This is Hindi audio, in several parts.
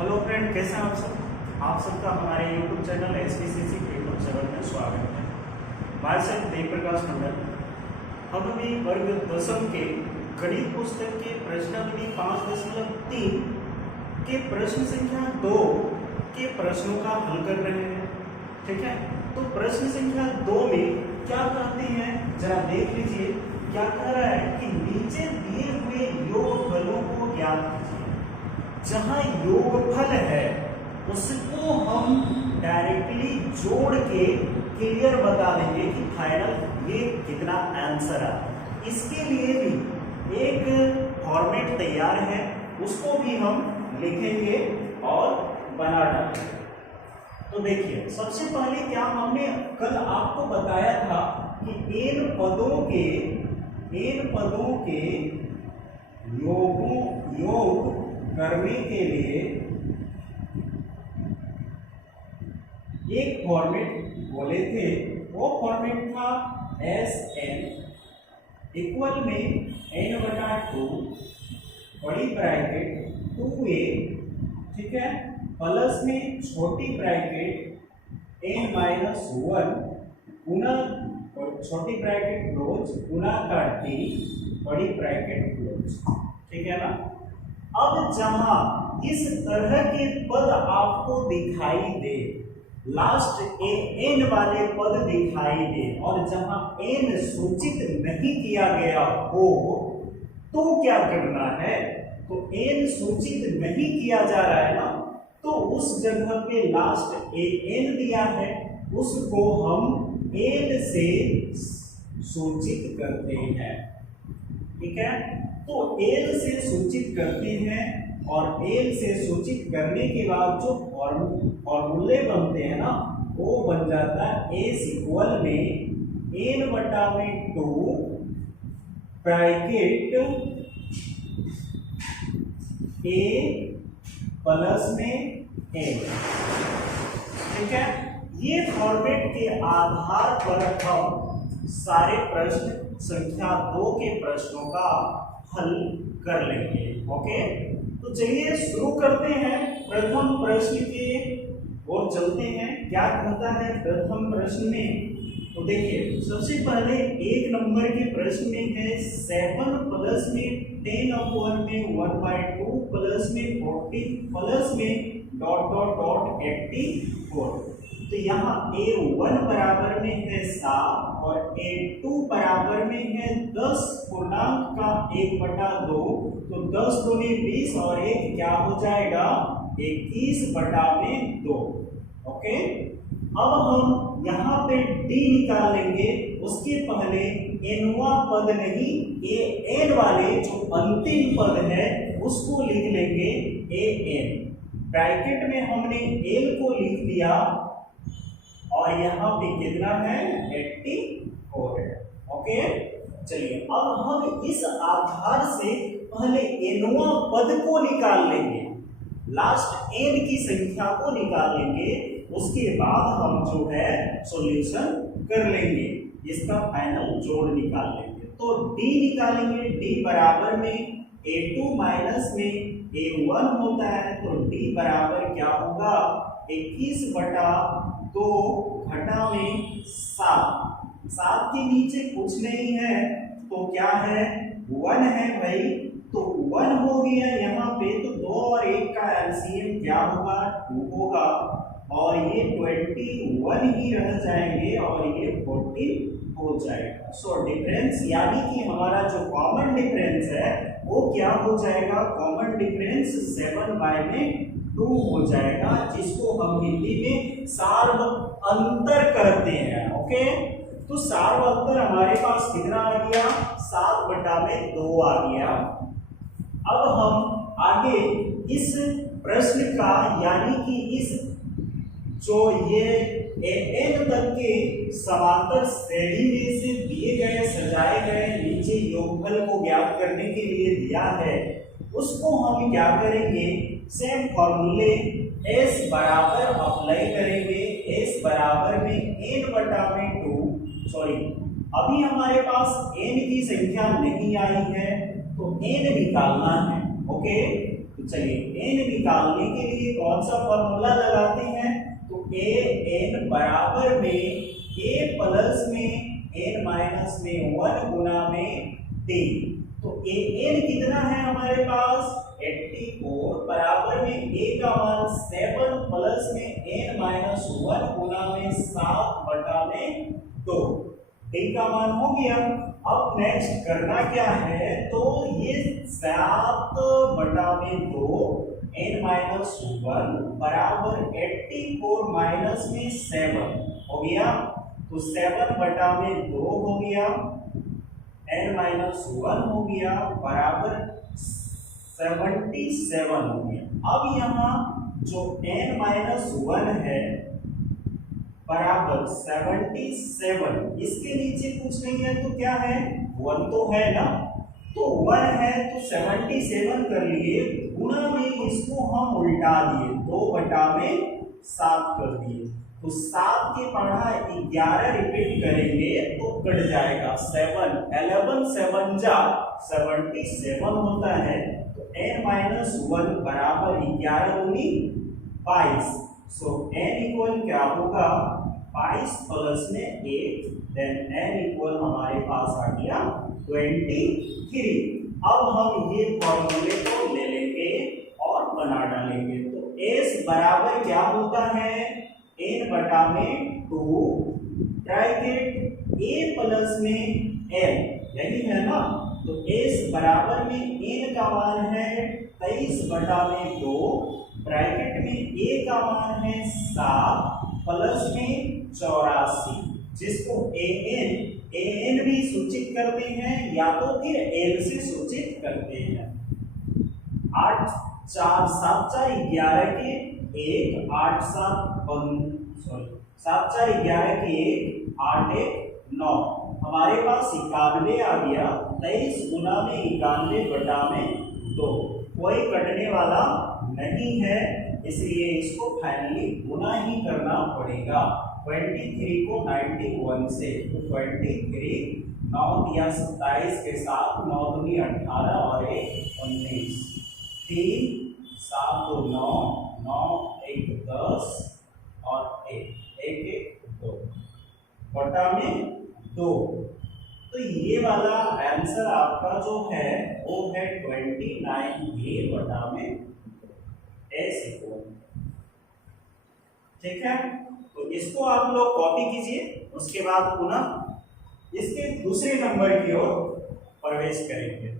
हेलो फ्रेंड, कैसे हैं आप सब। आप सबका हमारे यूट्यूब चैनल SPCC 807 में स्वागत है। मैं सेल्फ देव प्रकाश मंडल। हम अभी वर्ग दसम के गणित पुस्तक के प्रश्नावली 5.3 के प्रश्न संख्या 2 के प्रश्नों का हल कर रहे हैं। ठीक है, तो प्रश्न संख्या 2 में क्या कहते हैं जरा देख लीजिए। क्या कह रहा है कि नीचे दिए हुए योगफलों को ज्ञात कीजिए। जहां योगफल है उसको हम डायरेक्टली जोड़ के क्लियर बता देंगे कि फाइनल ये कितना आंसर है। इसके लिए भी एक फॉर्मेट तैयार है, उसको भी हम लिखेंगे और बना डालेंगे। तो देखिए, सबसे पहले क्या हमने कल आपको बताया था कि इन पदों के योग करने के लिए एक फॉर्मेट बोले थे। वो फॉर्मेट था SN इक्वल में n/2 बड़ी ब्रैकेट 2a, ठीक है, प्लस में छोटी ब्रैकेट n-1 गुना छोटी ब्रैकेट क्लोज गुना का t बड़ी ब्रैकेट क्लोज। ठीक है ना। अब जहां इस तरह के पद आपको दिखाई दे, लास्ट n वाले पद दिखाई दे और जहां n सूचित नहीं किया गया हो तो क्या करना है। तो n सूचित नहीं किया जा रहा है ना, तो उस जगह पे लास्ट n दिया है उसको हम n से सूचित करते हैं। ठीक है, तो l से सूचित करते हैं और l से सूचित करने के बाद जो फॉर्मूले बनते हैं ना, वो बन जाता है s इक्वल में n/2 ब्रैकेट a प्लस में n। ठीक है, ये फॉर्मेट के आधार पर हम सारे प्रश्न संख्या 2 के प्रश्नों का हल कर लेंगे। ओके, तो चलिए शुरू करते हैं प्रथम प्रश्न के और चलते हैं। क्या कहता है प्रथम प्रश्न में। तो देखिए, सबसे पहले 1 नंबर के प्रश्न में है 7 प्लस में 10/1 में 1/2 प्लस में 40 प्लस में ... 84। तो यहाँ A1 बराबर में है 7 और A2 बराबर में है 10 पूर्णांक का 1/2। तो 10 दूनी 20 और 1 क्या हो जाएगा 21/2। ओके, अब हम यहाँ पे D निकालेंगे। उसके पहले nवां पद नहीं, n वाले जो अंतिम पद है उसको लिख लेंगे an। ब्रैकेट में हमने l को लिख दिया और यहाँ पे कितना है 84 है। ओके, चलिए अब हम इस आधार से पहले nवां पद को निकाल लेंगे, लास्ट n की संख्या को निकाल लेंगे, उसके बाद हम जो है सॉल्यूशन कर लेंगे, इसका फाइनल जोड़ निकाल लेंगे। तो d निकालेंगे, d बराबर में A2 माइनस में A1 होता है, तो d बराबर क्या होगा 21/2 घटा में 7 के नीचे कुछ नहीं है तो क्या है 1 है भाई, तो 1 हो गया यहाँ पे। तो 2 और 1 का एलसीएम क्या होगा 2 होगा और ये 21 ही रह जाएंगे और ये 14 हो जाएगा। सो डिफरेंस यानी कि हमारा जो कॉमन डिफरेंस है वो क्या हो जाएगा, कॉमन डिफरेंस 7/2 हो जाएगा, जिसको हम हिंदी में सार्व अंतर कहते हैं। ओके, तो सार्व अंतर हमारे पास कितना आ गया 7/2 आ गया। अब हम आगे इस प्रश्न का यानी कि इस जो ये n तक के समांतर श्रेणी में से दिए गए सजाए गए नीचे योगफल को ज्ञात करने के लिए दिया है, उसको हम क्या करेंगे, सेम फॉर्मूले s बराबर अप्लाई करेंगे। s बराबर में n/2। सॉरी, अभी हमारे पास n की संख्या नहीं आई है तो n निकालना है। ओके, तो चलिए n निकालने के लिए कौन सा फॉर्मूला लगाते हैं, तो a n बराबर में a प्लस में n माइनस में 1 गुना में d। तो a n कितना है हमारे पास 84 बराबर में a का मान 7 प्लस में n माइनस 1 गुना में 7 बटा में 2, d का मान हो गया। अब नेक्स्ट करना क्या है, तो ये 7 बटा में 2 n माइनस 1 बराबर 84 माइनस में 7 हो गया, तो 7 बटा में 2 हो गया, n माइनस 1 हो गया बराबर 77 हो गया। अब यहाँ जो n माइनस 1 है बराबर 77, इसके नीचे कुछ नहीं है तो क्या है 1 तो है ना, तो 1 है तो 77 कर लिए, गुणा में इसको हम उल्टा दिए 2 बटा में 7 कर दिए, तो 7 के पढ़ा 11 रिपीट करेंगे तो कट जाएगा 7, 11 7 जा 77 होता है, तो n माइनस 1 बराबर 11 दूनी 22, सो n इक्वल क्या होगा 22 प्लस में 8, देन n इक्वल हमारे पास आ गया 23। अब हम ये फॉर्मूले को ले लेंगे और बना डालेंगे, तो s बराबर क्या होता है n बटा में 2 ब्रैकेट a प्लस में n, यही है ना, तो s बराबर में n का मान है 23 बटा में 2 ब्रैकेट में a का मान है 7 प्लस में 84, जिसको an भी सूचित करते हैं या तो फिर l से सूचित करते हैं। 8 4 7 4 11 के 1 8 7 7 4 11 के 1 8 1 9, हमारे पास 91 आ गया, 23 गुना में 91 बटा में 2, कोई कटने वाला नहीं है, इसलिए इसको फाइनली गुना ही करना पड़ेगा 23 को 91 से, तो 23 9 दिया 27 के साथ 9 दूनी 18 और 1 19, 3 7 2 9 9 1 10 और 1 1 2 बटा में 2, तो ये वाला आंसर आपका जो है वो है 29 a बटा में s इक्वल, ठीक है। तो इसको आप लोग कॉपी कीजिए, उसके बाद पुनः इसके दूसरे नंबर की ओर प्रवेश करेंगे।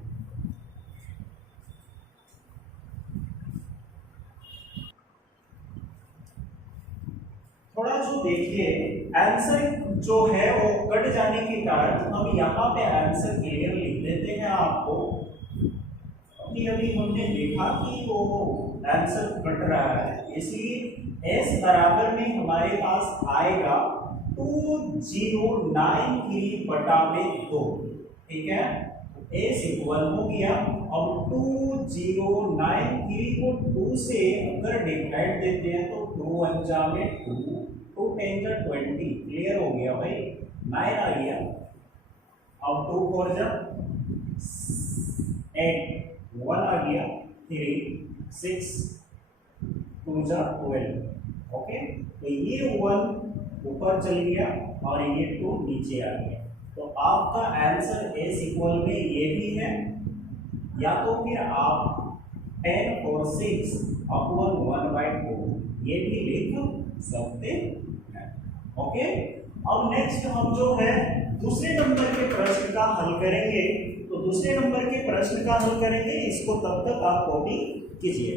थोड़ा जो देखिए आंसर जो है वो कट जाने के कारण हम यहाँ पे आंसर क्लियर लिख देते हैं आपको। अभी अभी हमने देखा कि वो आंसर कट रहा है, इसलिए s बराबर में हमारे पास आएगा 2093 बटा में 2, ठीक है, s इक्वल हो गया। अब 2093 को 2 से अगर डिवाइड देते हैं तो 2 अंजा में 2 2 10 जा 20, क्लियर हो गया भाई, 9 आ गया। अब 2 4 जा 8 1 आ गया, 3 6 2 जा 12, ओके, तो ये 1 ऊपर चल गया और ये 2 नीचे आ गया, तो आपका आंसर s इक्वल में ये भी है, या तो फिर आप 10 और 6 अपॉन 1/2 ये भी लिख सकते हैं, ओके। अब नेक्स्ट हम जो है दूसरे नंबर के प्रश्न का हल करेंगे, तो दूसरे नंबर के प्रश्न का हल करेंगे, इसको तब तक आप कॉपी कीजिए।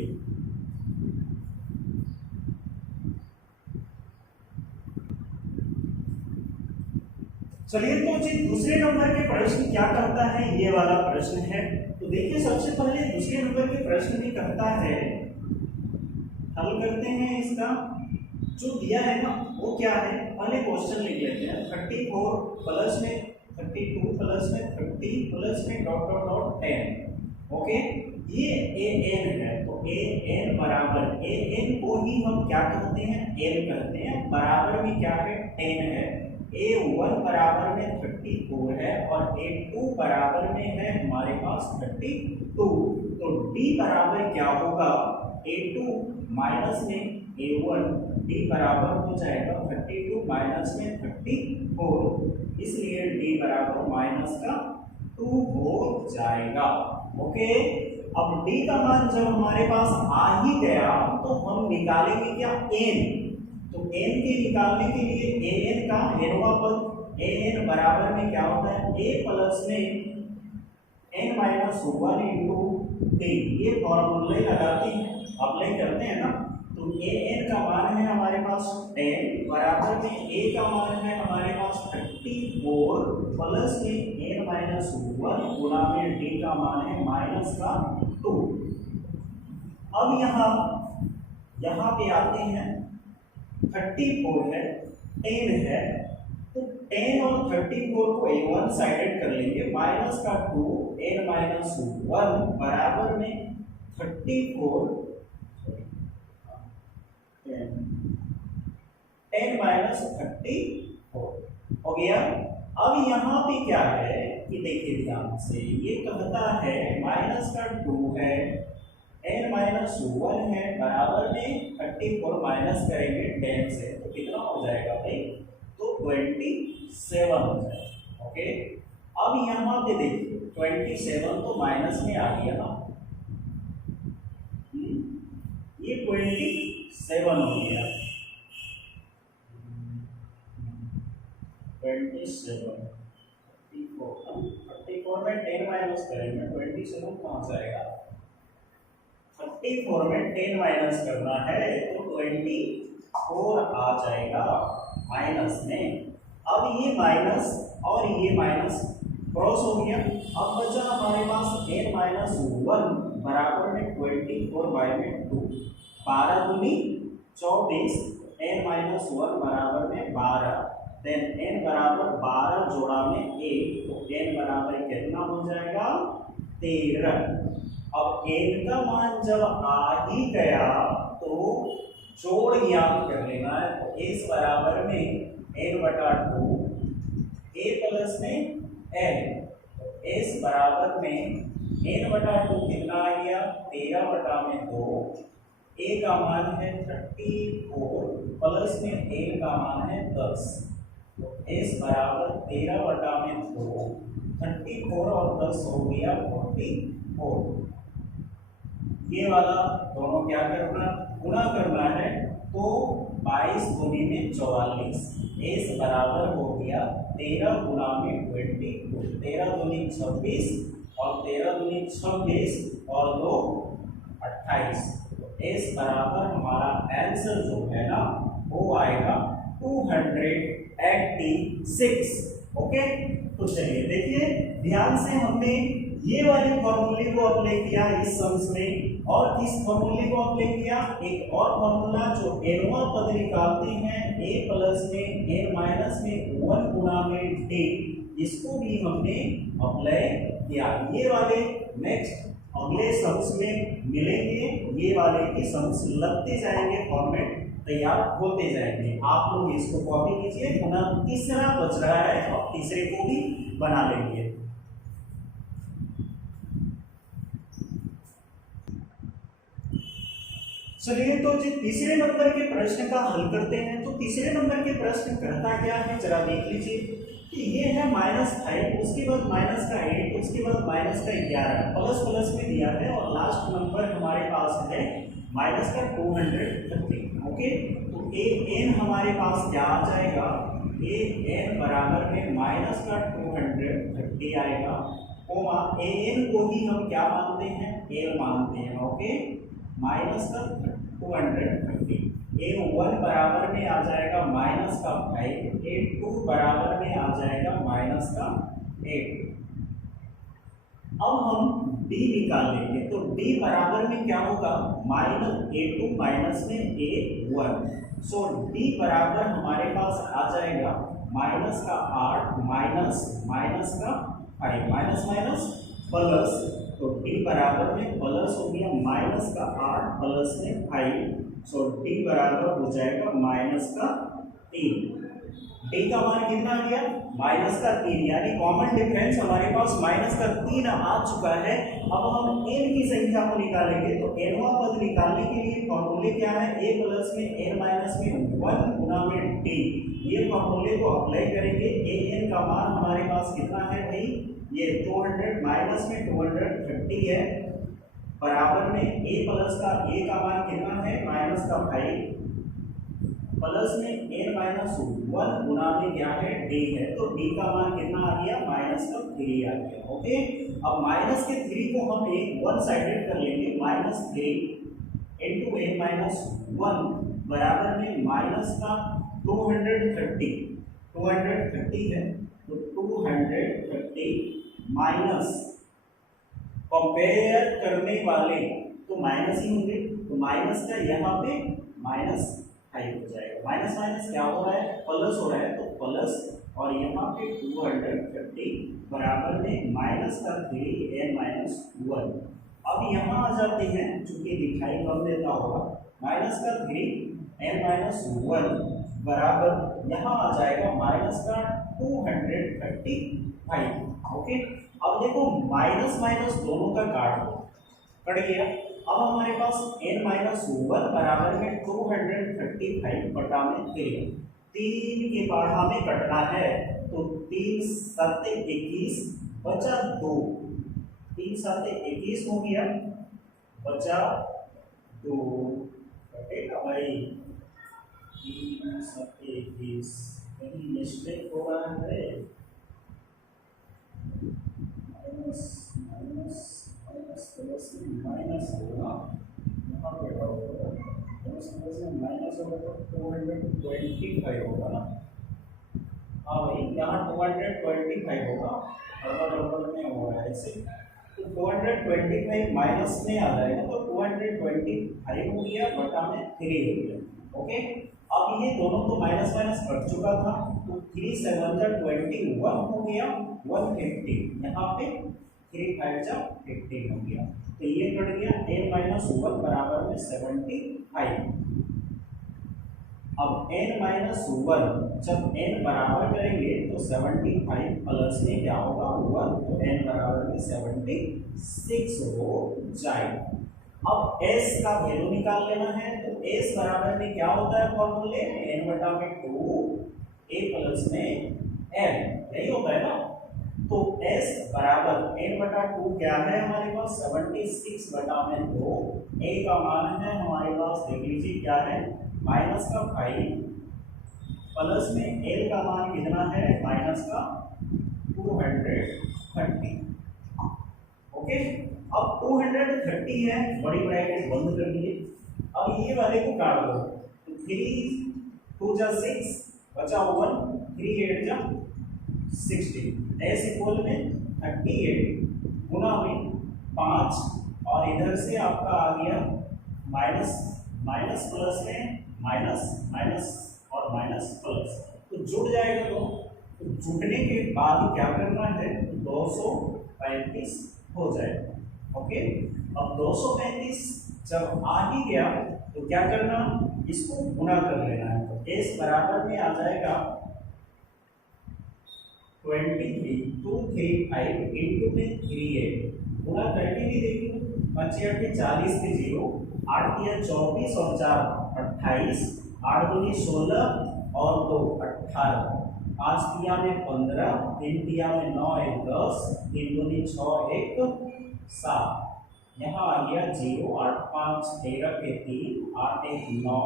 चलिए, तो जी दूसरे नंबर के प्रश्न क्या कहता है, ये वाला प्रश्न है। तो देखिए सबसे पहले दूसरे नंबर के प्रश्न में कहता है, हल करते हैं इसका जो दिया है ना वो क्या है, पहले क्वेश्चन लिख लेते हैं। 34 प्लस में 32 प्लस में 30 प्लस में डॉट डॉट डॉट 10, ओके, ये an है, तो an बराबर an को ही हम क्या कहते हैं, n कहते हैं, बराबर में क्या है 10 है, a1 बराबर में 34 है और a2 बराबर में है हमारे पास 32, तो d बराबर क्या होगा A2 माइनस में A1, D बराबर हो जाएगा 32 माइनस में 34, इसलिए D बराबर माइनस का 2 हो जाएगा। ओके, अब D का मान जब हमारे पास आ ही गया तो हम निकालेंगे क्या, n। तो n के निकालने के लिए an का nवां पद, an बराबर में क्या होता है, a प्लस में n माइनस 1 इंटू d, ये फॉर्मूले लगाते हैं, अप्लाई करते हैं ना। तो an का मान है हमारे पास 10 बराबर में a का मान है हमारे पास 34 प्लस में n माइनस 1 गुणा में d का मान है माइनस का 2। अब यहाँ पे आते हैं, 34 है, 10 है, तो 10 और 34 को वन साइडेड कर लेंगे, माइनस का 2 n माइनस 1 बराबर में 34 10 माइनस 34 हो गया। अब यहाँ पे क्या है कि देखिए ध्यान से, ये कहता है माइनस का 2 है, n माइनस 1 है, बराबर में 34 माइनस करेंगे 10 से तो कितना हो जाएगा भाई, तो 27 हो जाएगा। ओके, अब यहाँ पे देखिए 27 तो माइनस में आ गया ना, ये 27 हो गया, 27 34 में 10 माइनस करेंगे 27 कहाँ से आएगा, 34 में 10 माइनस करना है तो 24 आ जाएगा माइनस में। अब ये माइनस और ये माइनस क्रॉस हो गया, अब बचा हमारे पास n माइनस 1 बराबर में 24 बाई में 2, 12 दूनी 24, n माइनस 1 बराबर में 12, देन n बराबर 12 जोड़ा में 1, तो n बराबर कितना हो जाएगा, 13। अब n का मान जब आ ही गया तो जोड़ याद कर लेना है, तो s बराबर में n बटा 2, a प्लस में n, तो s बराबर में n बटा 2 कितना आ गया, 13 बटा में 2, a का मान है 34 प्लस में n का मान है 10, तो s बराबर 13 बटा में 2, 34 और 10 हो गया 44। ये वाला दोनों क्या करना, गुणा करना है, तो 22 दूनी में 44, s बराबर हो गया 13 गुणा में 22, 13 दूनी 26 और 13 दूनी 26 और 2 28, तो s बराबर हमारा आंसर जो है ना वो आएगा 286। ओके, तो चलिए देखिए ध्यान से, हमने ये वाले फॉर्मूले को अप्लाई किया इस सम्स में, और इस फॉर्मूले को अप्लाई किया एक और फॉर्मूला जो nवां पद निकालते हैं a प्लस में n माइनस में 1 गुणा में d, इसको भी हमने अप्लाई किया। ये वाले नेक्स्ट अगले सम्स में मिलेंगे, ये वाले के सम्स लगते जाएंगे, फॉर्मेट तैयार होते जाएंगे। आप लोग इसको कॉपी कीजिए, पुनः तीसरा बच रहा है और तीसरे को भी बना लेंगे। चलिए तो जी तीसरे नंबर के प्रश्न का हल करते हैं। तो तीसरे नंबर के प्रश्न करता क्या है जरा देख लीजिए कि ये है -5, उसके बाद माइनस का 8, उसके बाद माइनस का 11, प्लस प्लस में दिया है और लास्ट नंबर हमारे पास है माइनस का 230। ओके, तो ए एन हमारे पास क्या आ जाएगा, ए एन बराबर में माइनस का 230 आएगा, कोमा ए एन को ही हम क्या मानते हैं, एल मानते हैं। ओके, माइनस का 230, A1 बराबर में आ जाएगा माइनस का 5, A2 बराबर में आ जाएगा माइनस का 8। अब हम D निकाल लेंगे, तो D बराबर में क्या होगा, A2 माइनस में A1, सो D बराबर हमारे पास आ जाएगा माइनस का 8 माइनस का 5, माइनस माइनस प्लस, तो D बराबर में प्लस हो गया माइनस का 8 प्लस में 5, सो D बराबर हो जाएगा माइनस का 3। डी का मान कितना आ गया माइनस का 3, यानी कॉमन डिफरेंस हमारे पास माइनस का 3 आ चुका है। अब हम n की संख्या को निकालेंगे, तो nवां पद निकालने के लिए फॉर्मूले क्या है, a प्लस में n माइनस में 1 गुना में d, ये फॉर्मूले को अप्लाई करेंगे। an का मान हमारे पास कितना है भाई, ये 200 माइनस में 230 है, बराबर में a प्लस का a का मान कितना है माइनस का 5 प्लस में n माइनस 1 गुना में क्या है d है, तो d का मान कितना आ गया माइनस का 3 आ गया। ओके, अब माइनस के 3 को हम एक वन साइडेड कर लेंगे, माइनस 3 इंटू n माइनस 1 बराबर में माइनस का 230 है, तो 230 माइनस कंपेयर करने वाले तो माइनस ही होंगे, तो माइनस का यहाँ पे माइनस 5 हो जाएगा, माइनस माइनस क्या हो रहा है प्लस हो रहा है, तो प्लस और यहाँ पे 230 बराबर में माइनस का 3 n माइनस 1। अब यहाँ आ जाते हैं, चूंकि दिखाई कम देता होगा, माइनस का 3 n माइनस 1 बराबर यहाँ आ जाएगा माइनस का 235। ओके, अब देखो माइनस माइनस दोनों का कट गया। अब हमारे पास n माइनस 1 बराबर में 235 बटा में 3 के बाद हमें कटना है, तो 3 7 21 बचा 2, 3 7 21 हो गया, बचा 2 कटेगा भाई, 3 7 21 कहीं मिस्टेक हो रहा है, minus minus minus plus minus होगा, यहाँ पे होगा प्लस प्लस में माइनस होगा तो 225 होगा ना, हाँ भाई यहाँ 225 होगा, बराबर में होगा ऐसे, तो 225 माइनस में आ जाएगा, तो 225 हो गया बटा में 3 हो गया। ओके, अब ये दोनों तो माइनस माइनस कट चुका था, तो 3 7 21 हो गया 150, यहाँ पे 3 5 15 हो गया, तो ये कट गया n माइनस 1 बराबर में 75। अब n माइनस 1 जब n बराबर करेंगे तो 75 प्लस में क्या होगा 1, तो n बराबर में 76 हो जाएगा। अब s का वैल्यू निकाल लेना है, तो s बराबर में क्या होता है फॉर्मूले, n बटा में 2 a प्लस में n, यही होता है ना, तो s बराबर n बटा 2 क्या है हमारे पास 76 बटा में 2, a का मान है हमारे पास देख लीजिए क्या है माइनस का 5 प्लस में l का मान कितना है माइनस का 230। ओके, अब 230 है, बड़ी ब्रैकेट बंद कर दिए, अब ये वाले को काट दो, तो 3 2 जा 6 बचा 1, 3 8 जा 16, s इक्वल में 38 गुना में 5, और इधर से आपका आ गया माइनस माइनस प्लस में माइनस माइनस और माइनस प्लस, तो जुड़ जाएगा तो जुड़ने के बाद क्या करना है 235 हो जाएगा। ओके, अब 235 जब आ ही गया तो क्या करना, इसको गुना कर लेना है, तो s बराबर में आ जाएगा 23235 इंटू में 38 गुना करके भी देखिए, 5 8 40 के 0, 8 किया 24 और 4 28, 8 दूनी 16 और 2 18, 5 किया में 15, 3 किया में 9 1 10, 3 दूनी 6 1 7, यहाँ आ गया 0 8 5 13 के 3, 8 1 9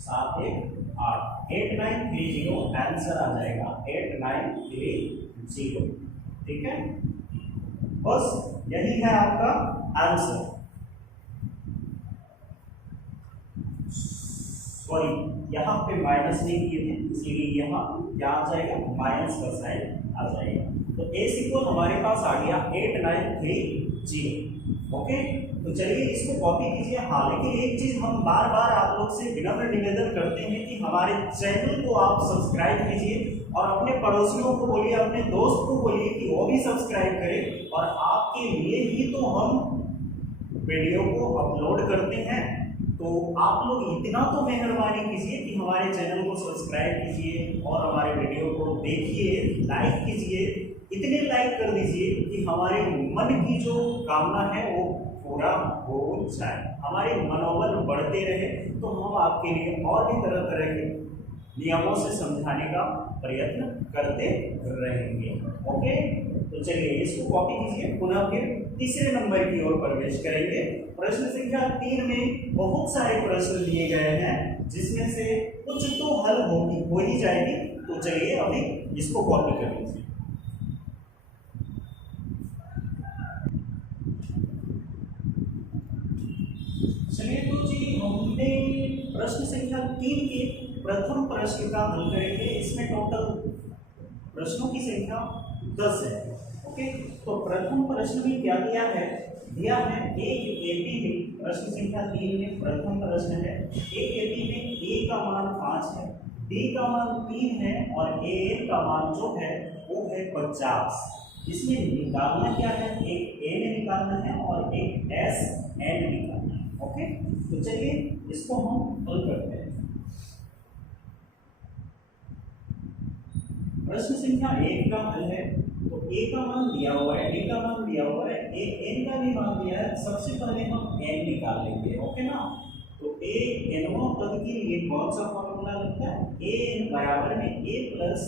7 1 8, 8930 आंसर आ जाएगा 8930। ठीक है, बस यही है आपका आंसर। सॉरी, यहाँ पे माइनस नहीं किए थे, इसलिए यहाँ क्या आ जाएगा माइनस का साइन आ जाएगा, तो एस इक्वल हमारे पास आ गया 8930। ओके, तो चलिए इसको कॉपी कीजिए। हाँ, लेकिन एक चीज हम बार बार आप लोग से विनम्र निवेदन करते हैं कि हमारे चैनल को आप सब्सक्राइब कीजिए और अपने पड़ोसियों को बोलिए, अपने दोस्त को बोलिए कि वो भी सब्सक्राइब करें, और आपके लिए ही तो हम वीडियो को अपलोड करते हैं। तो आप लोग इतना तो मेहरबानी कीजिए कि हमारे चैनल को सब्सक्राइब कीजिए और हमारे वीडियो को देखिए, लाइक कीजिए, इतने लाइक कर दीजिए कि हमारे मन की जो कामना है वो पूरा हो जाए, हमारे मनोबल बढ़ते रहे। तो हम आपके लिए और भी तरह तरह के नियमों से समझाने का प्रयत्न करते रहेंगे। ओके, तो चलिए इसको कॉपी कीजिए, पुनः फिर तीसरे नंबर की ओर प्रवेश करेंगे। प्रश्न संख्या 3 में बहुत सारे प्रश्न दिए गए हैं, जिसमें से कुछ तो हल हो ही जाएगी। तो चलिए अभी इसको कॉपी कर लीजिए। चलिए तो जी हमने प्रश्न संख्या 3 के प्रथम प्रश्न का हल करेंगे। इसमें टोटल प्रश्नों की संख्या 10 है। ओके, तो प्रथम प्रश्न में क्या दिया है एक एपी में, प्रश्न संख्या 3 में प्रथम प्रश्न है, एक एपी में ए का मान 5 है, बी का मान 3 है और ए का मान जो है वो है 50। इसमें निकालना क्या है, एक ए ने निकालना है और एक एस एन निकालना है। ओके, तो चलिए इसको हम हल करते हैं। प्रश्न संख्या 1 का हल है। तो ए का मान दिया हुआ है, डी का मान दिया हुआ है, ए एन का भी मान दिया है। सबसे पहले हम एन निकाल लेंगे। ओके ना, तो ए एनवां पद के लिए कौन सा फॉर्मूला लगता है, ए एन बराबर में a plus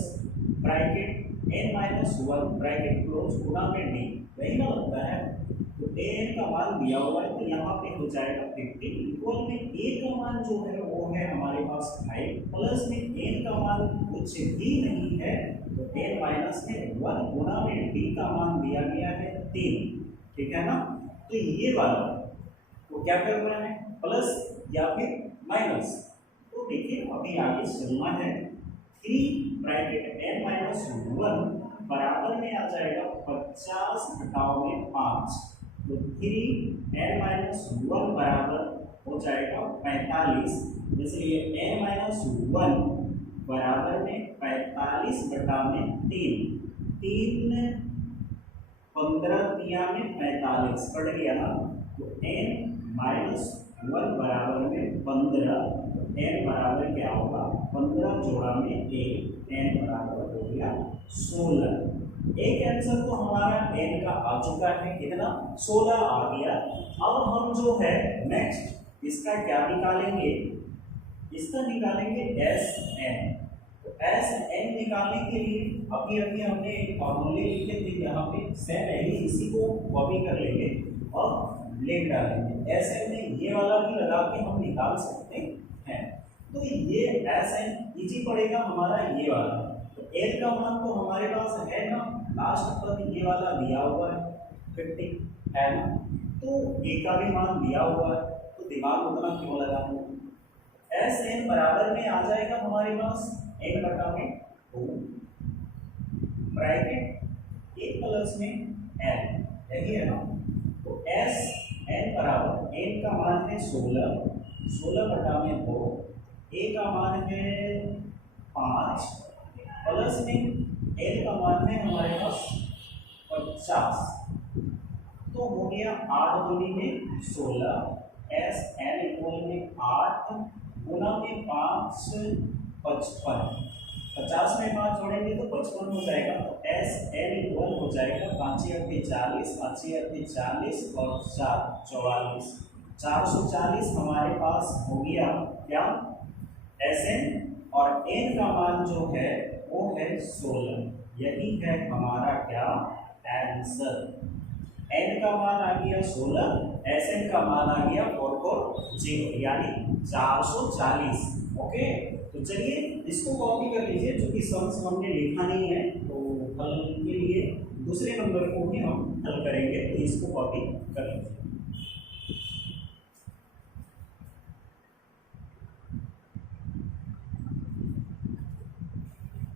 bracket n minus 1 bracket close गुणा में डी, वही ना लगता है। तो ए एन का मान दिया हुआ है, तो यहाँ पे हो जाएगा 50 इक्वल में ए का मान जो है वो है हमारे पास 5 प्लस में एन का मान कुछ भी नहीं है, तो एन माइनस में 1 गुणा में डी का मान दिया गया है 3। ठीक है ना, तो ये वाला तो क्या करना है, प्लस या फिर माइनस। तो देखिए अभी आगे चलना है। 3 ब्रैकेट एन माइनस 1 बराबर में आ जाएगा 50 घटाओ में 5, तो 3 एन माइनस 1 बराबर हो जाएगा 45। इसलिए एन माइनस 1 बराबर में 45 बटा में 3, 15 तिया में 45 कट गया ना, तो एन माइनस 1 बराबर में 15, एन बराबर क्या होगा 15 जोड़ा में 1, एन बराबर हो गया 16। एक आंसर तो हमारा एन का आ चुका है, कितना 16 आ गया। अब हम जो है नेक्स्ट इसका क्या निकालेंगे, इसका निकालेंगे एस एन। तो एस एन निकालने के लिए अभी अभी हमने फॉर्मूले लिखे थे, यहाँ पे सेम है, इसी को कॉपी कर लेंगे और लिख डालेंगे। एस एन में ये वाला भी लगा के हम निकाल सकते हैं। तो ये एस एन इजी पड़ेगा हमारा ये वाला। तो एल का मान तो हमारे पास है ना, लास्ट पद ये वाला दिया हुआ है 50 है ना, तो ए का भी मान दिया हुआ है, तो दिमाग उतना क्यों लगाना। एस एन बराबर में आ जाएगा हमारे पास एन बटा में 2 ब्रैकेट ए प्लस में एन, यही है ना। तो एस एन बराबर एन का मान है 16 बटा में 2, ए का मान है 5 प्लस में एल का मान है हमारे पास 50, तो हो गया 8 दूनी में 16, एस एन इक्वल में 8 गुना में 5 55, 50 में 5 जोड़ेंगे तो 55 हो जाएगा। तो एस एन इक्वल हो जाएगा 5 40, 5 40 और 4 44, 440 हमारे पास हो गया क्या एस एन, और एन का मान जो है वो है 16। यही है हमारा क्या आंसर। एन का मान आ गया 16, एस एन का मान आ गया 440 यानी 440। ओके, तो चलिए इसको कॉपी कर लीजिए, चूंकि सम हमने लिखा नहीं है तो हल के लिए दूसरे नंबर को भी हम हल करेंगे, तो इसको कॉपी कर लीजिए।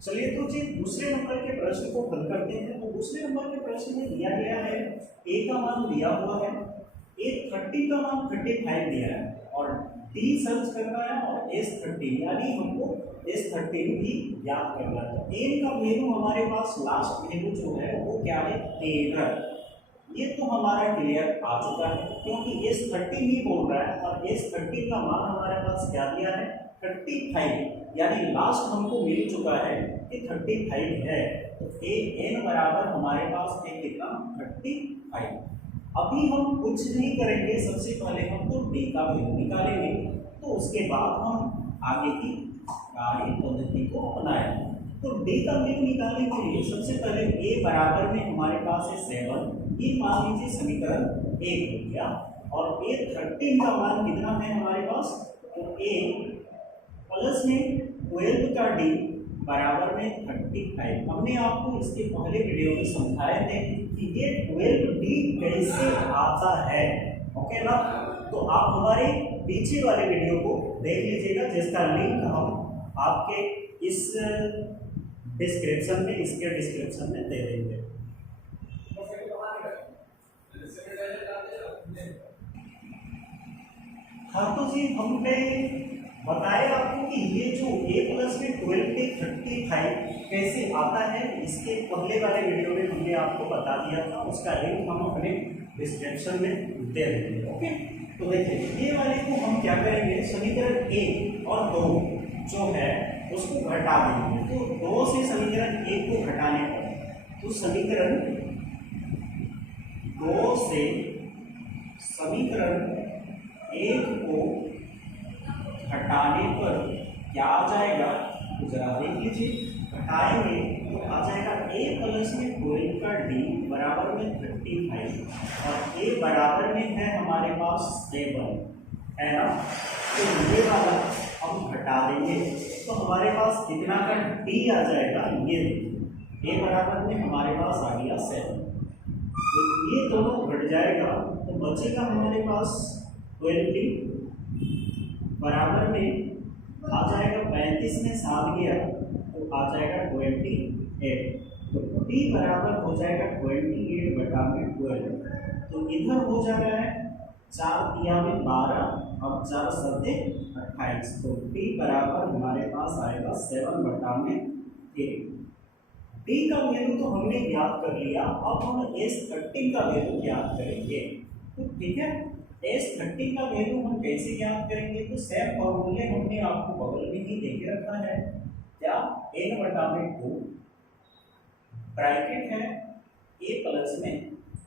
चलिए तो जी दूसरे नंबर के प्रश्न को हल करते हैं। तो दूसरे नंबर के प्रश्न में दिया गया है ए का मान दिया हुआ है, ए 30 का मान 35 दिया है और डी सर्च करना है और एस 30 यानी हमको एस 30 भी याद करना है। ए का वैल्यू हमारे पास लास्ट वैल्यू जो है वो क्या है 13, ये तो हमारा क्लियर आ चुका है, क्योंकि S13 ही बोल रहा है और S13 का मान हमारे पास क्या दिया है 35, यानी लास्ट हमको मिल चुका है कि 35 है। तो n बराबर हमारे पास है कितना 35। अभी हम कुछ नहीं करेंगे, सबसे पहले हम तो d का वैल्यू निकालेंगे, तो उसके बाद हम आगे की कार्य पद्धति को अपनाएंगे। तो d का वैल्यू निकालने के लिए सबसे पहले a बराबर में हमारे पास है 7, ये मान लीजिए समीकरण 1 हो गया, और A13 का मान कितना है हमारे पास, तो a प्लस में 12 का d बराबर में 35। हमने आपको इसके पहले वीडियो में समझाए थे कि ये 12d कैसे आता है, ओके ना। तो आप हमारे पीछे वाले वीडियो को देख लीजिएगा, जिसका लिंक हम आपके इस डिस्क्रिप्शन में, इसके डिस्क्रिप्शन में दे देंगे। हाँ तो जी हमने बताया आपको कि ये जो a प्लस में 12 के 35 कैसे आता है, इसके पहले वाले वीडियो में हमने आपको बता दिया था, उसका लिंक हम अपने डिस्क्रिप्शन में दे देंगे। ओके, तो देखिए ये वाले को हम क्या करेंगे, समीकरण 1 और 2 जो है उसको घटा देंगे। तो 2 से समीकरण 1 को घटाने पर, तो समीकरण 2 से समीकरण 1 को घटाने पर क्या आ जाएगा, तो जरा देख लीजिए, घटाएंगे तो आ जाएगा a प्लस में 12 का d बराबर में 35, और a बराबर में है हमारे पास 7 है ना। तो ये वाला हम घटा देंगे तो हमारे पास कितना का d आ जाएगा, ये देखिए a बराबर में हमारे पास आ गया 7, तो ये दोनों घट जाएगा तो बचेगा हमारे पास 20 बराबर में आ जाएगा 35 में 7 गया तो आ जाएगा 28, तो d बराबर हो जाएगा 28 बटा में 12। तो इधर हो जा रहा है 4 दिया में 12 और 4 सत्ते 28, तो d बराबर हमारे पास आएगा 7 बटा में 8। d का वैल्यू तो हमने ज्ञात कर लिया, अब हम S13 का वैल्यू ज्ञात करेंगे। तो ठीक है, S13 का वैल्यू हम कैसे ज्ञात करेंगे, तो सेम फॉर्मूले हमने आपको बगल में ही देके रखा है, क्या n बटा में 2 ब्रैकेट है a प्लस में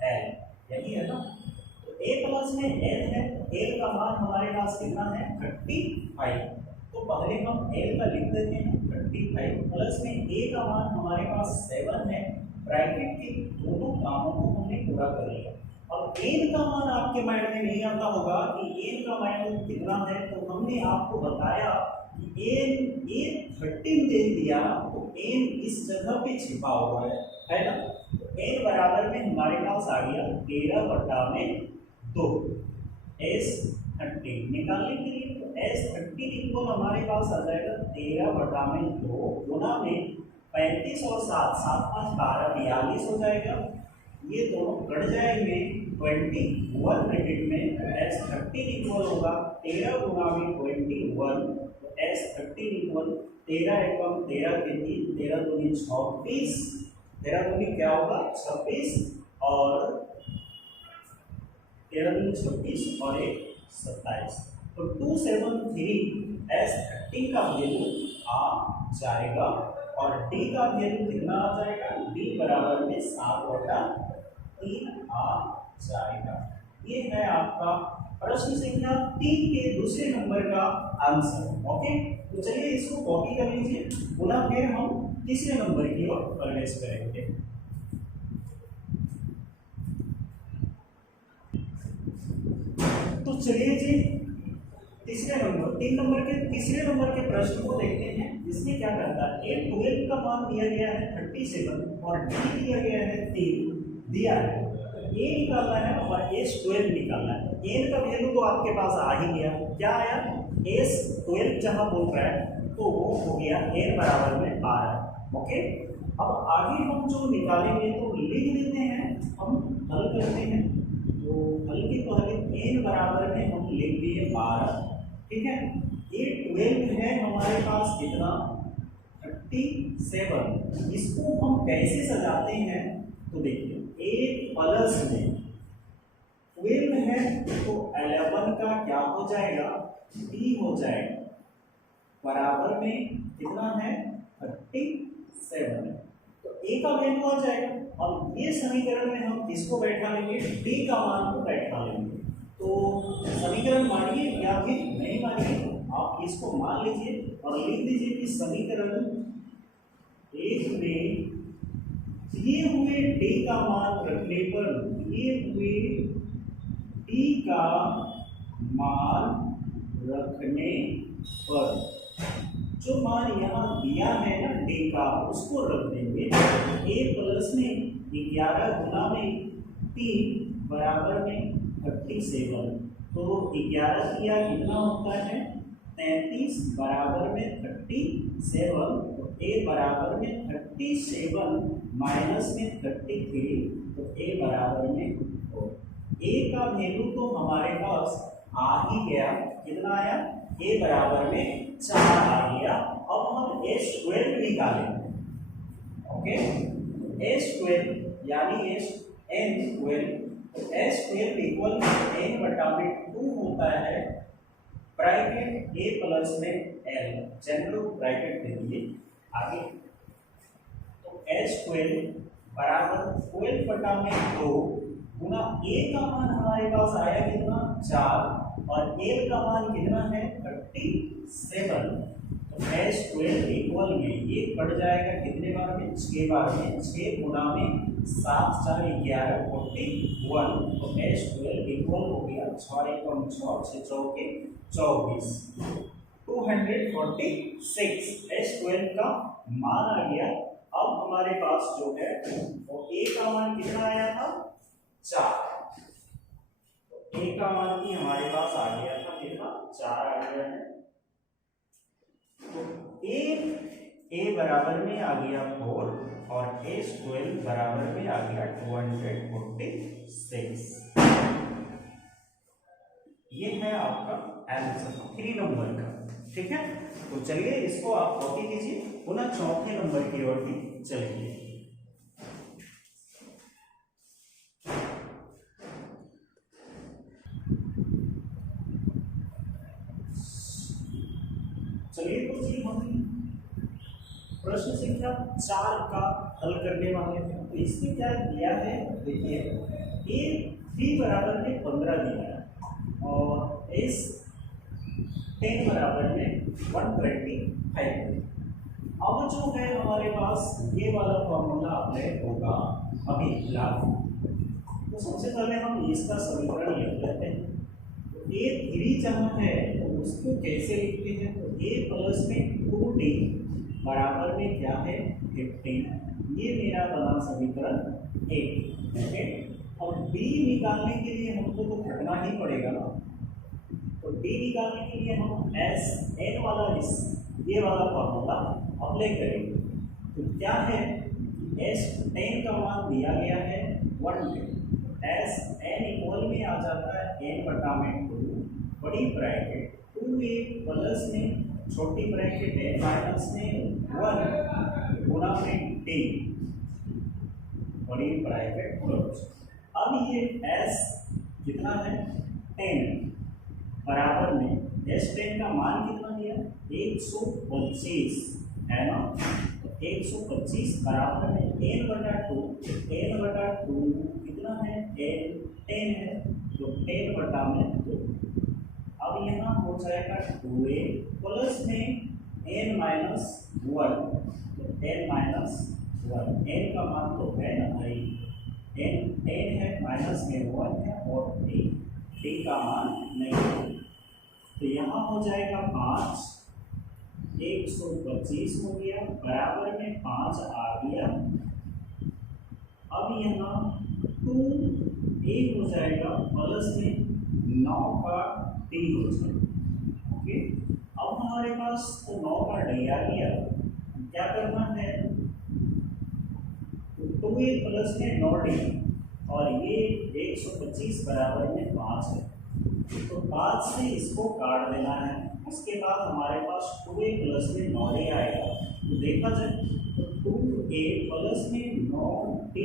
l, यही है ना। तो a प्लस में l है, l का मान हमारे पास कितना है 35, तो पहले हम l का लिख देते हैं 35 प्लस में a का मान हमारे पास 7 है, ब्रैकेट के दोनों कामों को हमने पूरा कर लिया। और n का मान आपके माइंड में नहीं आता होगा कि n का मान कितना है, तो हमने आपको बताया कि n 13 दे दिया, तो n इस जगह पे छिपा हुआ है ना। तो n बराबर में हमारे पास आ गया 13 बटा में 2 S13 निकालने के लिए, तो S13 इक्वल हमारे पास आ जाएगा 13 बटा में 2 गुना में 35 और 7 7 5 12 42 हो जाएगा, ये दोनों कट जाएंगे 21 ब्रैकेट में, तो S13 इक्वल होगा 13 गुना में 21, तो S13 इक्वल 13 एकम 13 के 3 13 दूनी 26, 13 दूनी क्या होगा 26 और 13 दूनी 26 और 1 27, तो 273 S13 का वैल्यू आ जाएगा। और D का वैल्यू कितना आ जाएगा, D बराबर में 7 बटा 3 आ जाएगा। ये है आपका प्रश्न संख्या 3 के दूसरे नंबर का आंसर। ओके, तो चलिए इसको कॉपी कर लीजिए, पुनः फिर हम तीसरे नंबर की ओर प्रवेश करेंगे। तो चलिए जी तीसरे नंबर 3 नंबर के तीसरे नंबर के प्रश्न को देखते हैं, जिसमें क्या करता है, A12 का मान दिया गया है 37 और D दिया गया है 3 दिया है, A निकालना है और S12 निकालना है। n का वैल्यू तो आपके पास आ ही गया, क्या आया S12 जहां बोल रहा है तो वो हो गया n बराबर में 12। ओके, अब आगे हम जो निकालेंगे तो लिख देते हैं, हम हल करते हैं, तो हल के पहले n बराबर में हम लिख दिए 12, ठीक है। A12 है हमारे पास कितना 37, इसको हम कैसे सजाते हैं, तो देखिए a प्लस में 12 है तो 11 का क्या हो जाएगा, डी हो जाएगा, बराबर में कितना है 37 है। तो ए का वैल्यू आ जाएगा। अब ये समीकरण में हम किसको बैठा लेंगे, डी का मान को बैठा लेंगे। तो समीकरण मानिए या फिर नहीं मानिए, आप इसको मान लीजिए और लिख दीजिए कि समीकरण एक में दिए हुए डी का मान रखने पर, दिए हुए डी का मान रखने पर जो मान यहाँ दिया है ना डी का, उसको रख देंगे। ए प्लस में 11 गुना में 3 बराबर में 37। तो 11 किया कितना होता है 33 बराबर में 37। तो ए बराबर में 37 माइनस में 33, तो ए बराबर में 4। ए का वैल्यू तो हमारे पास आ ही गया, कितना आया, ए बराबर में 4 आ गया। अब हम S12 निकालेंगे। ओके, S12 यानी N12, तो S12 इक्वल n बटा में 2 होता है, ब्रैकेट a प्लस में l, जनरल ब्रैकेट दे दिए आगे। तो S12 बराबर 12 बटा में 2 गुना a का मान हमारे पास आया कितना 4 और l का मान कितना है 37। तो S12 इक्वल में ये बढ़ जाएगा कितने बार में, 6 बार में, 6 गुना में 7 4 11 41। तो S12 इक्वल हो गया 6 एकम 6 6 चौके 24, 246 S12 का मान आ गया। अब हमारे पास जो है वो a का मान कितना आया था 4, तो a का मान भी हमारे पास आ गया था कितना 4 आ गया है। तो a बराबर में आ गया 4 और S12 बराबर में आ गया 246। ये है आपका आंसर 3 नंबर का। ठीक है, तो चलिए इसको आप कॉपी कीजिए, पुनः चौथे नंबर की ओर भी चलिए। चलिए तो जी हम प्रश्न संख्या 4 का हल करने वाले हैं। तो इसमें क्या दिया है देखिए, ए बी बराबर में 15 दिया है और एस 10 बराबर में 125। अब जो है हमारे पास ये वाला फॉर्मूला अप्लाई होगा अभी फिलहाल। तो सबसे पहले हम इसका समीकरण लिख लेते हैं। तो ए 3 जहाँ है तो उसको कैसे लिखते हैं, तो ए प्लस में 2d बराबर में क्या है 15। ये मेरा बना समीकरण 1। ओके, और d निकालने के लिए हमको तो घटना ही पड़ेगा ना। तो d निकालने के लिए हम एस एन वाला ये वाला फॉर्मूला अप्लाई करेंगे। तो क्या है, एस 10 का मान दिया गया है 1, एस एन इक्वल में आ जाता है n बटा में 2 बड़ी ब्रैकेट 2a प्लस में छोटी ब्रैकेट n माइनस में 1 गुना में d बड़ी ब्रैकेट क्लोज। अब ये s कितना है 10 बराबर में S10 का मान कितना दिया 125 है ना। तो 125 बराबर में n बटा 2 कितना है n 10 है, तो 10 बटा में 2। अब यहाँ हो जाएगा 2a प्लस में n माइनस 1, तो n माइनस 1, n का मान तो है ना भाई, n 10 है माइनस में 1 है और d का मान नहीं है। तो यहाँ हो जाएगा 5, 125 हो गया बराबर में 5 आ गया। अब यहाँ 2a हो जाएगा प्लस में 9 का d हो जाएगा। ओके, अब हमारे पास तो 9 का d आ गया, क्या करना है, तो 2a प्लस में 9d और ये 125 बराबर में 5 है, तो 5 से इसको काट देना है। उसके बाद हमारे पास 2a प्लस में 9d आएगा। तो देखा जाए तो 2a प्लस में 9d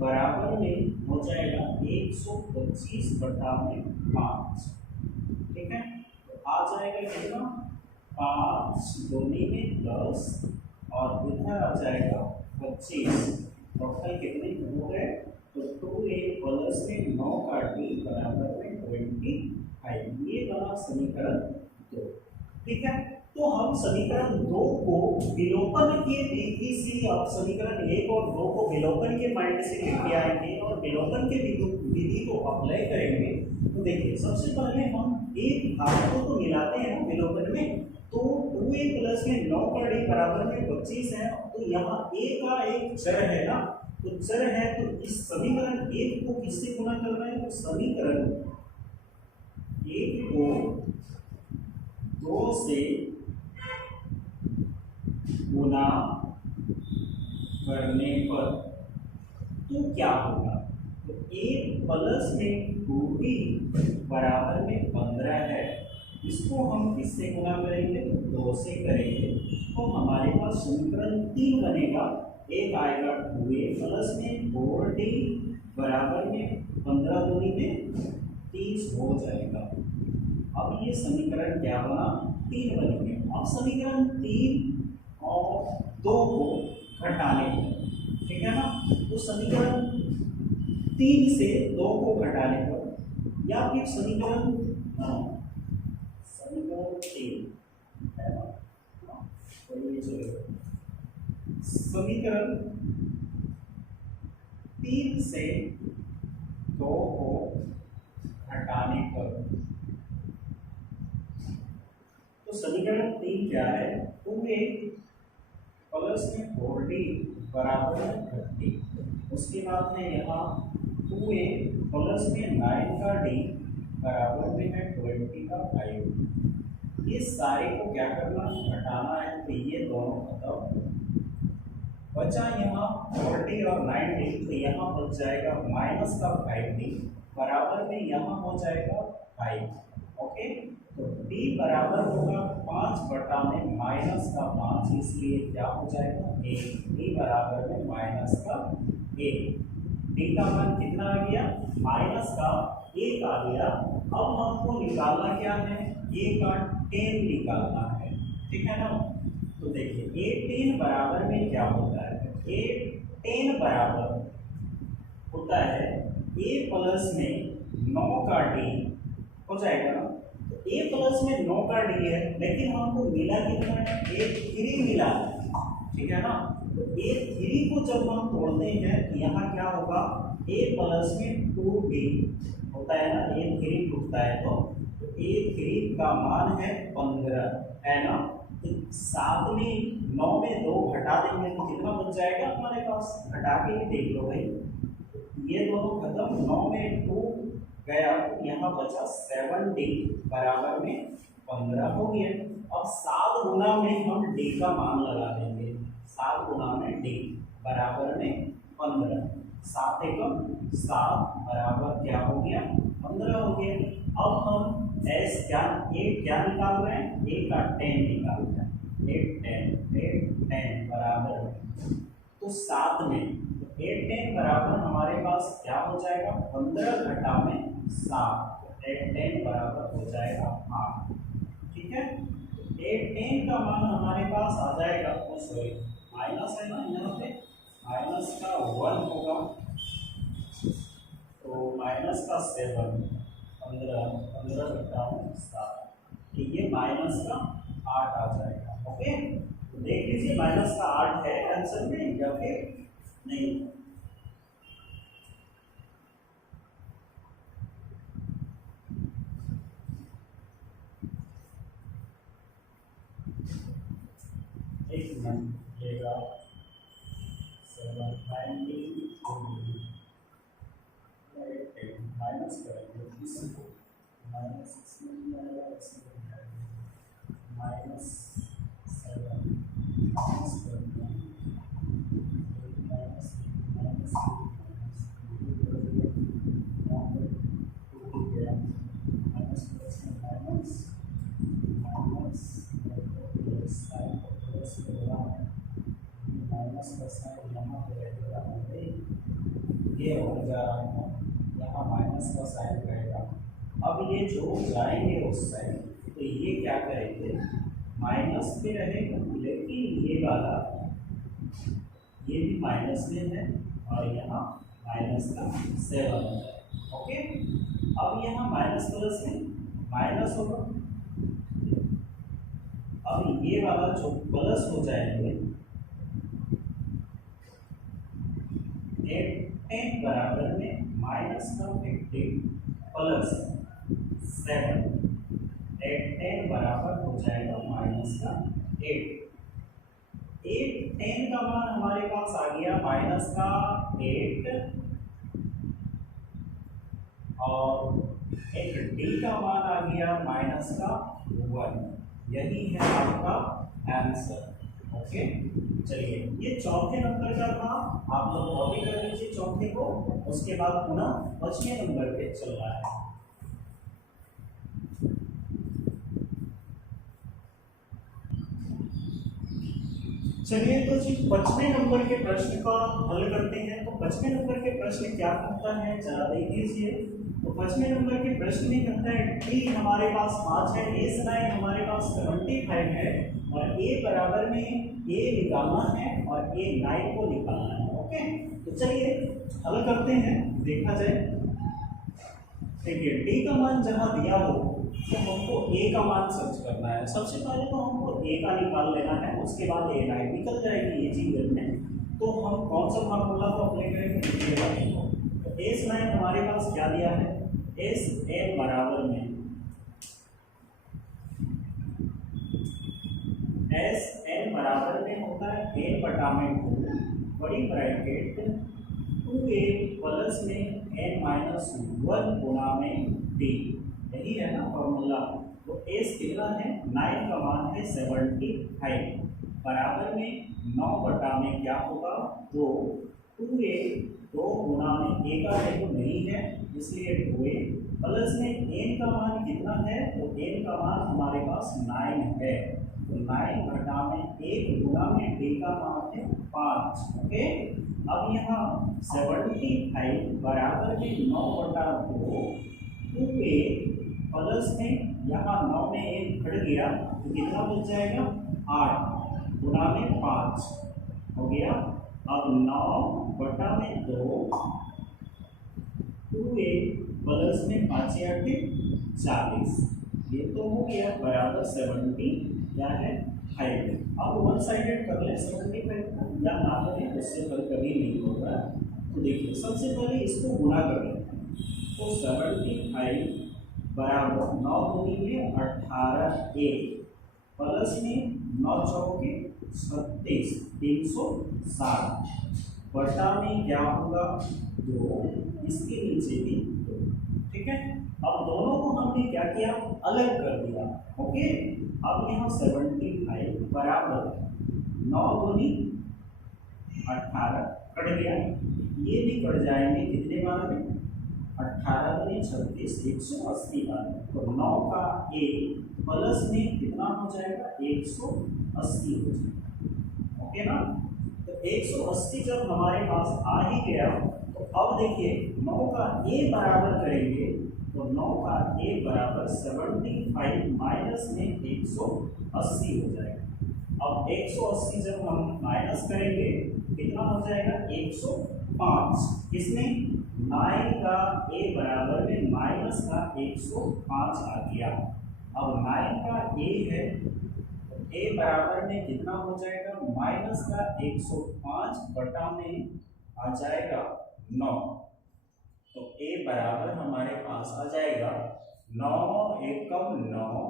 बराबर में हो जाएगा 125/5। ठीक है, तो आ जाएगा कितना, 5 दूनी में 10 और इधर आ जाएगा 25। टोटल कितने हो गए, तो 2a प्लस में 9 का d बराबर में 25। ये बना समीकरण 2। ठीक है, तो हम समीकरण 2 को विलोपन के विधि से, अब समीकरण 1 और 2 को विलोपन के माइंड से लेके आएंगे और विलोपन के विधि को अप्लाई करेंगे। तो देखिए, सबसे पहले हम एक भाग को मिलाते हैं विलोपन में, तो 2a प्लस में 9 का d बराबर में 25 है। तो यहाँ a का एक चर है ना, तो चर है, तो इस समीकरण 1 को किससे गुणा करना है, तो समीकरण 1 को 2 से गुणा करने पर तो क्या होगा, तो a प्लस में 2b बराबर में 15 है। इसको हम किससे गुणा करेंगे, तो 2 से करेंगे, तो हमारे पास समीकरण 3 बनेगा। एक आएगा 2a प्लस में 4d बराबर में 15 दूनी में 30 हो जाएगा। अब ये समीकरण क्या बना, 3 बन गया। अब समीकरण 3 और 2 को घटाने पर, ठीक है ना, तो समीकरण 3 से 2 को घटाने पर या फिर समीकरण 3 है ना, तो ये चलेगा। समीकरण 3 से 2 को हटाने पर, तो समीकरण 3 क्या है, 2a प्लस में 4d बराबर में 30। उसके बाद में यहाँ 2a प्लस में 9 का d बराबर में है 20 का 5। ये सारे को क्या करना, घटाना है, तो ये दोनों खत्म, बचा यहाँ 40 और 9d, तो यहाँ बच जाएगा माइनस का 5d बराबर में यहाँ हो जाएगा 5। ओके, तो d बराबर होगा 5 में माइनस का 5, इसलिए क्या हो जाएगा 1। d बराबर में माइनस का 1, d का मान कितना आ गया, माइनस का 1 आ गया। अब हमको निकालना क्या है, a का 10 निकालना है, ठीक है ना। तो देखिए a10 बराबर में क्या होता है, a10 बराबर होता है a प्लस में 9 का d हो जाएगा ना। तो a प्लस में 9 का d है, लेकिन हमको मिला कितना है, a3 मिला, ठीक है ना। तो a3 को जब हम तोड़ते हैं तो यहाँ क्या होगा, a प्लस में 2d होता है ना, a3 टूटता है तो a3 का मान है 15, है ना। तो 7 में 9 में 2 घटा देंगे तो कितना बच जाएगा हमारे पास, घटा के ही देख लो भाई, ये दोनों खत्म, 9 में 2 गया, यहाँ बचा 7d बराबर में 15 हो गया। अब 7 गुना में हम d का मान लगा देंगे, 7 गुना में d बराबर में 15, 7 एकम 7 बराबर क्या हो गया, 15 हो गया। अब हम एस क्या, क्या निकाल रहे हैं, a का 10 निकाल रहे हैं, 8 10 बराबर में, तो 7 में 8 10 बराबर हमारे पास क्या हो जाएगा, 15 घटा में 7, 8 10 बराबर हो जाएगा 8, ठीक है। 8 10 का मान हमारे पास आ जाएगा, सॉरी माइनस है ना, यहाँ पे माइनस का 1 होगा, तो माइनस का 7, 15 घटा में 7, ठीक, ये माइनस का 8 आ जाएगा। ओके, तो देख लीजिए माइनस का 8 है आंसर में या फिर नहीं। एक मिनट लेगा, 7 माइनस करेंगे, माइनस माइनस 7 माइनस करते हैं, माइनस माइनस माइनस प्लस में minus minus plus sign plus minus का साइन यहाँ पे रहेगा, अब ये जो जाएंगे उस साइड तो ये क्या करेंगे, माइनस पे रहेगा, लेकिन ये वाला ये भी माइनस में है और यहाँ माइनस का 7 हो जाएगा। ओके, अब यहाँ माइनस प्लस में माइनस होगा, अब ये वाला जो प्लस हो जाएंगे 10 बराबर में माइनस का 15 प्लस 7, 10 बराबर हो जाएगा माइनस का 8। 10 का मान हमारे पास आ गया माइनस का 8 और एक डी का मान आ गया माइनस का 1। यही है आपका आंसर। ओके, चलिए ये चौथे नंबर का था, आप लोग कॉपी कर लीजिए चौथे को, उसके बाद पुनः 5वें नंबर पे चल रहा है। चलिए तो जी 5वें नंबर के प्रश्न का हल करते हैं। तो 5वें नंबर के प्रश्न क्या कहता है जरा देख लीजिए। तो 5वें नंबर के प्रश्न में कहता है डी हमारे पास 5 है, ए साइन हमारे पास 75 है और ए बराबर में ए निकालना है और ए 9 को निकालना है। ओके, तो चलिए हल करते हैं, देखा जाए। देखिए डी का मान जहां दिया हो तो हमको ए का मान सर्च करना है। सबसे पहले तो हमको ए का निकाल लेना है, उसके बाद ए 9 निकल जाएगी ये चीज में। तो हम कौन सा फार्मूला को अप्लाई करेंगे, तो एस 9 हमारे पास क्या दिया है, एस एन बराबर में एस एन बराबर में होता है एन बटा में 2 बड़ी ब्रैकेट 2a प्लस में एन माइनस 1 गुणा में डी, यही है ना फॉर्मूला। तो एस कितना है, 9 का मान है 75 बराबर में 9 बटा में क्या होगा 2, 2a 2 गुणा में ए का वैल्यू नहीं है इसलिए 2a प्लस में एन का मान कितना है, तो एन का मान हमारे पास 9 है, तो 9 घटा में 1 गुणा में डी का मान है 5। ओके, अब यहाँ 75 बराबर में 9 बटा 2 2a प्लस में यहाँ 9 में 1 घट गया तो कितना बच जाएगा 8 गुणा में 5 हो गया। अब 9 बटा में 2 2a प्लस में 5 8 40, ये तो हो गया बराबर 70 क्या है 5। अब वन साइडेड कर ले 75 या ना करें, उससे हल कभी नहीं होगा। तो देखिए सबसे पहले इसको गुणा कर लेते हैं, तो 75 बराबर 9 दूनी में 18 1 प्लस में 9 चौके 36 360 बटा में क्या होगा 2, इसके नीचे भी 2। ठीक है, अब दोनों को हमने क्या किया अलग कर दिया। ओके, अब यहाँ 75 बराबर 9 दूनी 18 कट गया, ये भी कट जाएंगे कितने बार में 18 दूनी 36 180 बार में, तो 9 का a प्लस में कितना हो जाएगा 180 हो जाएगा। ओके ना, तो 180 जब हमारे पास आ ही गया तो अब देखिए 9 का a बराबर करेंगे, तो 9 का a बराबर 75 माइनस में 180 हो जाएगा। अब 180 जब हम माइनस करेंगे कितना हो जाएगा 105, किसमें 9 का a बराबर में माइनस का 105 आ गया। अब 9 का a है तो a बराबर में कितना हो जाएगा माइनस का 105 बटा में आ जाएगा 9, तो a बराबर हमारे पास आ जाएगा 9 एकम 9,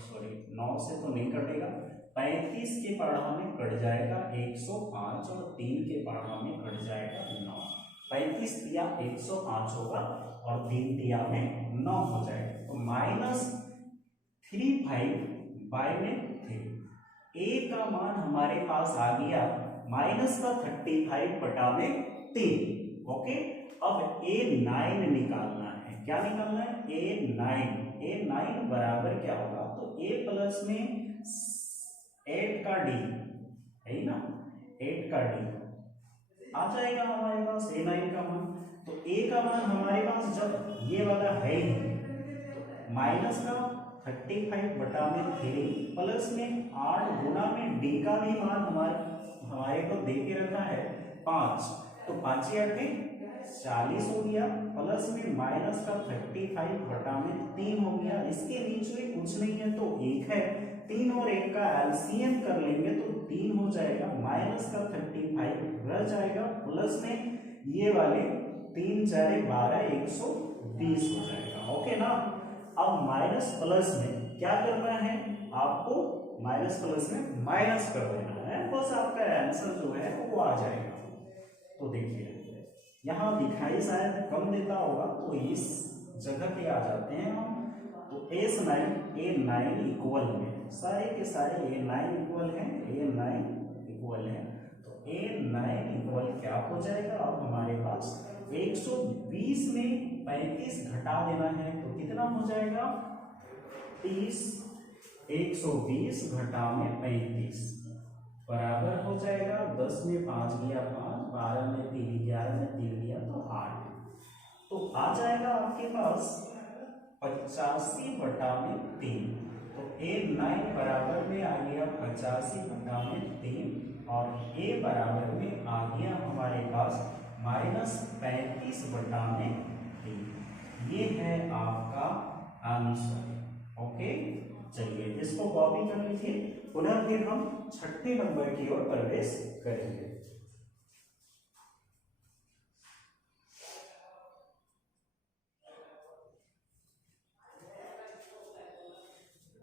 सॉरी 9 से तो नहीं कटेगा, 35 के पढ़ा में कट जाएगा 105 और 3 के पढ़ा में कट जाएगा 9। 35 दिया 105 होगा और 3 दिया में 9 हो जाएगा, तो -35 बाय में 3 a का मान हमारे पास आ गया माइनस का 35 बटा में 3। ओके, अब a9 निकालना है, क्या निकालना है a9 बराबर क्या होगा, तो a प्लस में 8 का d है ना, 8 का d आ जाएगा हमारे पास a9 का मान। तो ए का मान हमारे पास जब ये वाला है ही, तो माइनस का 35 बटा में 3 प्लस में 8 गुना में डी का भी मान हमारे को दे के रखा है 5, तो 5 या 40 हो गया, प्लस में माइनस का 35 बटा में 3 हो गया। इसके नीचे कुछ नहीं है तो 1 है, 3 और 1 का एलसीएम कर लेंगे तो 3 हो जाएगा, माइनस का 35 रह जाएगा, प्लस में ये वाले 3 4 12 120 हो जाएगा। ओके ना। अब माइनस प्लस में क्या करना है आपको, माइनस प्लस में माइनस कर देना है, बस आपका आंसर जो है वो आ जाएगा। तो देखिए यहाँ दिखाई शायद कम देता होगा, तो इस जगह पे आ जाते हैं हम। तो A9 इक्वल में सारे के सारे A9 इक्वल है, A9 इक्वल है, तो A9 इक्वल क्या हो जाएगा, अब हमारे पास 120 में 35 घटा देना है तो कितना हो जाएगा 30, 120 घटा में 35 बराबर हो जाएगा 10 में 5 गया 5, 12 में 3 11 में 3 गया तो 8, तो आ जाएगा आपके पास 85 बटा में 3। तो A9 बराबर में आ गया 85 बटा में 3 और A बराबर में आ गया हमारे पास -35 बटा में 3। ये है आपका आंसर। ओके, चलिए इसको कॉपी कर लीजिए, पुनः फिर हम छठे नंबर की ओर प्रवेश करेंगे।